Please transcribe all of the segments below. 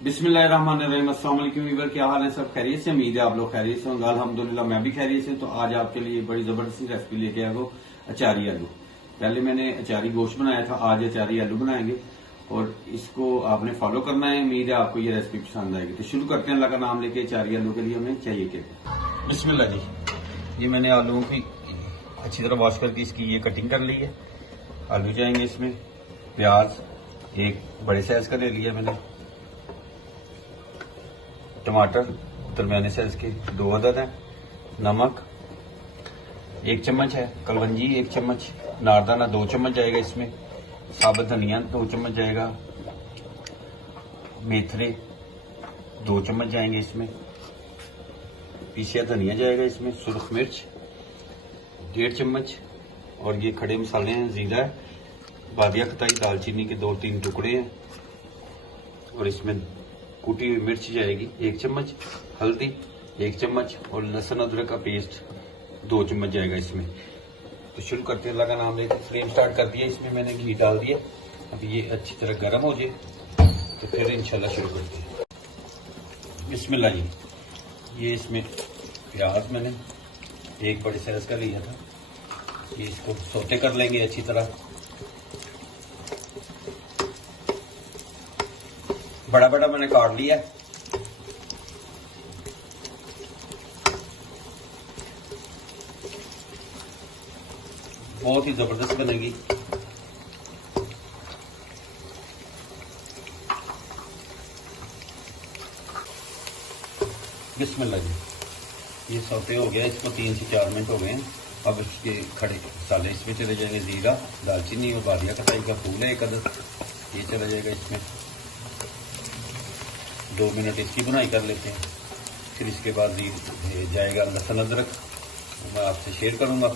बिस्मिल्लाहिर्रहमानिर्रहीम। अस्सलाम वालेकुम व्यूअर, क्या हाल है? सब खैरियत से? उम्मीद है आप लोग खैरियत से होंगे। अल्हम्दुलिल्लाह मैं भी खैरियत से। तो आज आपके लिए बड़ी जबरदस्त रेसिपी लेके आया हूँ, अचारी आलू। पहले मैंने अचारी गोश्त बनाया था, आज अचारी आलू बनाएंगे और इसको आपने फॉलो करना है। उम्मीद है आपको ये रेसिपी पसंद आएगी। तो शुरू करते हैं अल्लाह का नाम लेके। अचारी आलू के लिए हमें चाहिए क्या? बिस्मिल्लाह जी। ये मैंने आलूओं की अच्छी तरह वॉश करके इसकी ये कटिंग कर ली है। आलू जाएंगे इसमें, प्याज एक बड़े साइज का ले लिया मैंने, टमाटर दरमियाने साइज के 2 अदद हैं, नमक 1 चम्मच है, कलवंजी 1 चम्मच, नारदाना 2 चम्मच जाएगा इसमें, साबुत धनिया 2 चम्मच जाएगा, मेथरे 2 चम्मच जाएंगे इसमें, पीसिया धनिया जाएगा इसमें, सुरख मिर्च 1.5 चम्मच और ये खड़े मसाले हैं, जीरा है, बादिया खताई दालचीनी के 2-3 टुकड़े हैं और इसमें कुटी हुई मिर्च जाएगी 1 चम्मच, हल्दी 1 चम्मच और लहसुन अदरक का पेस्ट 2 चम्मच जाएगा इसमें। तो शुरू करते हैं अल्लाह का नाम लेके। फ्लेम स्टार्ट कर दिया, इसमें मैंने घी डाल दिया। अब ये अच्छी तरह गर्म हो जाए तो फिर इंशाल्लाह शुरू करते हैं। बिस्मिल्लाह जी। ये इसमें प्याज मैंने एक बड़े साइज का लिया था, ये इसको सौते कर लेंगे अच्छी तरह। बड़ा बड़ा मैंने काट लिया, बहुत ही जबरदस्त बनेगी। बिस्मिल्लाह जी। ये सौते हो गया, इसको 3 से 4 मिनट हो गए हैं। अब इसके खड़े मसाले इसमें चले जाएंगे, जीरा दालचीनी और बादिया खताई का फूल है 1 अदद, ये चला जाएगा इसमें। 2 मिनट इसकी बुनाई कर लेते हैं। फिर इसके बाद जाएगा लहसुन अदरक, मैं आपसे शेयर करूंगा।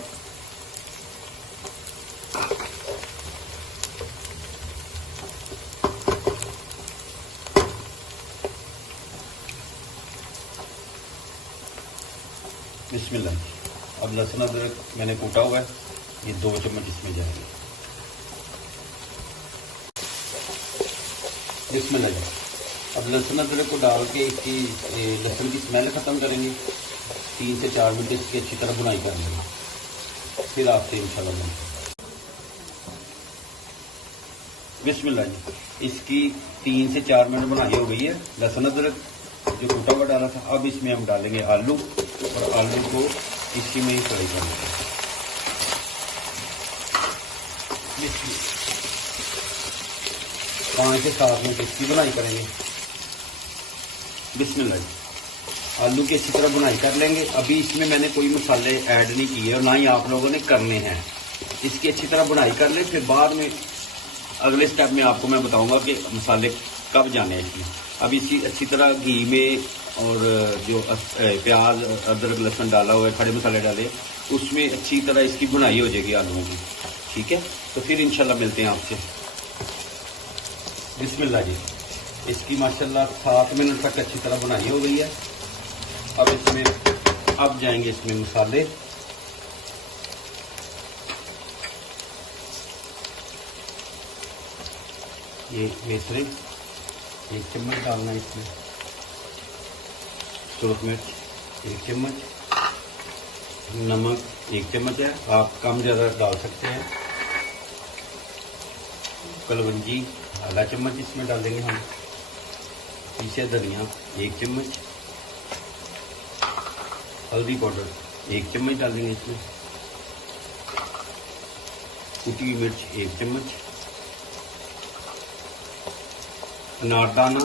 बिस्मिल्लाह। अब लहसुन अदरक मैंने कूटा हुआ है, ये 2 चम्मच इसमें जाएंगे। बिस्मिल्लाह जी। अब लहसुन अदरक को डाल के इसकी लहसुन की स्मेल खत्म करेंगे। 3 से 4 मिनट इसकी अच्छी तरह बुनाई कर लेंगे, फिर आपसे इंशाल्लाह मिलते। बिस्मिल्लाह जी। इसकी 3 से 4 मिनट बुनाई हो गई है। लहसुन अदरक जो कूटा हुआ डाला था, अब इसमें हम डालेंगे आलू और आलू को इसी में ही फ्राई कर लेंगे। 5 से 7 मिनट इसकी बुनाई करेंगे। बिस्मिल्लाह जी। आलू की अच्छी तरह बुनाई कर लेंगे। अभी इसमें मैंने कोई मसाले ऐड नहीं किए और ना ही आप लोगों ने करने हैं। इसकी अच्छी तरह बुनाई कर ले, फिर बाद में अगले स्टेप में आपको मैं बताऊंगा कि मसाले कब जाने हैं इसमें। अभी इसी अच्छी तरह घी में और जो प्याज अदरक लहसुन डाला हुआ है, खड़े मसाले डाले, उसमें अच्छी तरह इसकी बुनाई हो जाएगी आलूओं की। ठीक है, तो फिर इंशाल्लाह मिलते हैं आपसे। बिस्मिल्लाह जी। इसकी माशाल्लाह 7 मिनट तक अच्छी तरह बुनाई हो गई है। अब इसमें अब जाएंगे इसमें मसाले। ये मेथरे 1 चम्मच डालना है इसमें, सुरख मिर्च 1 चम्मच, नमक 1 चम्मच है, आप कम ज़्यादा डाल सकते हैं। कलवंजी आधा चम्मच इसमें डाल देंगे हम, पीसिया धनिया 1 चम्मच, हल्दी पाउडर 1 चम्मच डाल देंगे इसमें, कुटी हुई मिर्च 1 चम्मच, नारदाना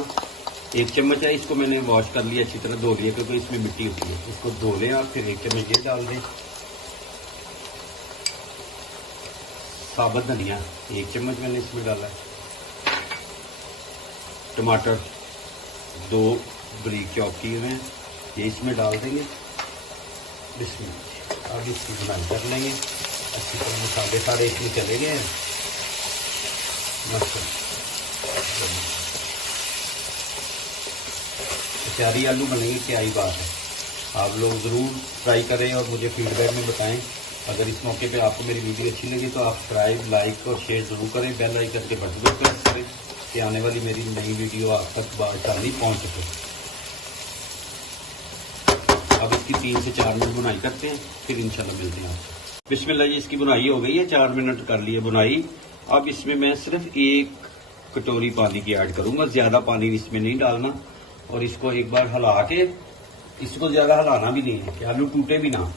1 चम्मच है। इसको मैंने वॉश कर लिया, अच्छी तरह धो लिया क्योंकि इसमें मिट्टी होती है। इसको धो लें आप, फिर 1 चम्मच ये डाल दें। साबुत धनिया 1 चम्मच मैंने इसमें डाला है। टमाटर 2 बारीक चॉप किए हुए हैं, ये इसमें डाल देंगे। बिस्मिल्लाह। अब इसकी बुनाई कर लेंगे अच्छी तरह। मसाले सारे इसमें चले गए हैं। अचारी आलू बनेंगे, क्या ही बात है। आप लोग ज़रूर ट्राई करें और मुझे फीडबैक में बताएं। अगर इस मौके पे आपको मेरी वीडियो अच्छी लगी तो आप सब्सक्राइब, लाइक और शेयर ज़रूर करें। बेल आइकन के बटन पर प्रेस करें कि आने वाली मेरी नई वीडियो आप तक बआसानी पहुंच सके। अब इसकी 3 से 4 मिनट बुनाई करते हैं, फिर इंशाल्लाह मिलते हैं आपसे। बिस्मिल्लाह जी, इसकी बुनाई हो गई है, 4 मिनट कर लिए बुनाई। अब इसमें मैं सिर्फ 1 कटोरी पानी की ऐड करूंगा, ज्यादा पानी इसमें नहीं डालना। और इसको एक बार हिला के, इसको ज्यादा हिलाना भी नहीं है कि आलू टूटे भी ना।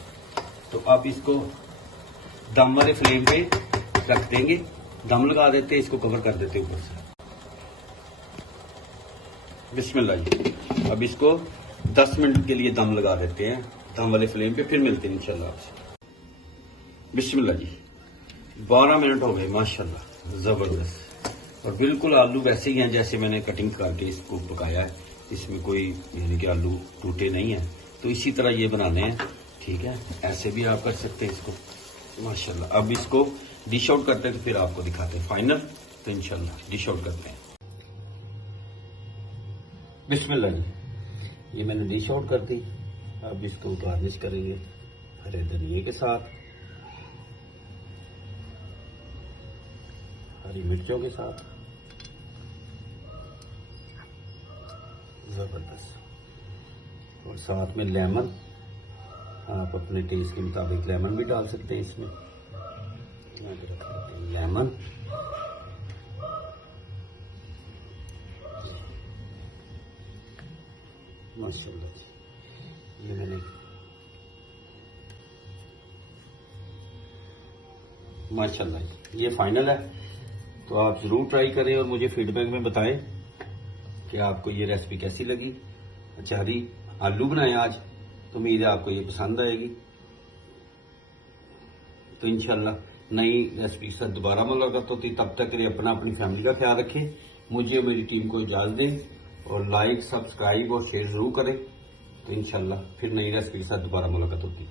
तो अब इसको दम वाले फ्लेम पे रख देंगे, दम लगा देते, इसको कवर कर देते ऊपर से। बिस्मिल्लाह जी, अब इसको 10 मिनट के लिए दम लगा देते हैं दम वाले फ्लेम पे, फिर मिलते हैं इंशाल्लाह आपसे। बिस्मिल्लाह जी, 12 मिनट हो गए माशाल्लाह, जबरदस्त। और बिल्कुल आलू वैसे ही हैं जैसे मैंने कटिंग करके इसको पकाया है, इसमें कोई यानी कि आलू टूटे नहीं है। तो इसी तरह ये बनाने हैं, ठीक है। ऐसे भी आप कर सकते हैं इसको माशाल्लाह। अब इसको डिश आउट करते हैं, तो फिर आपको दिखाते हैं फाइनल। तो इंशाल्लाह डिश आउट करते हैं। बिस्मिल्लाह जी, ये मैंने डिश आउट कर दी। अब इसको गार्निश करेंगे हरे धनिए के साथ, हरी मिर्चों के साथ, जबरदस्त। और साथ में लेमन, आप अपने टेस्ट के मुताबिक लेमन भी डाल सकते हैं इसमें। लेमन, माशाल्लाह जी, ये मैंने माशाल्लाह ये फाइनल है। तो आप जरूर ट्राई करें और मुझे फीडबैक में बताएं कि आपको ये रेसिपी कैसी लगी। अचारी आलू बनाए आज, तो उम्मीद है आपको ये पसंद आएगी। तो इंशाल्लाह नई रेसिपी के साथ दोबारा मुलाकात होती, तब तक के लिए अपना अपनी फैमिली का ख्याल रखें। मुझे और मेरी टीम को इजाजत दें और लाइक, सब्सक्राइब और शेयर जरूर करें। तो इंशाल्लाह फिर नई रेसिपी के साथ दोबारा मुलाकात होती।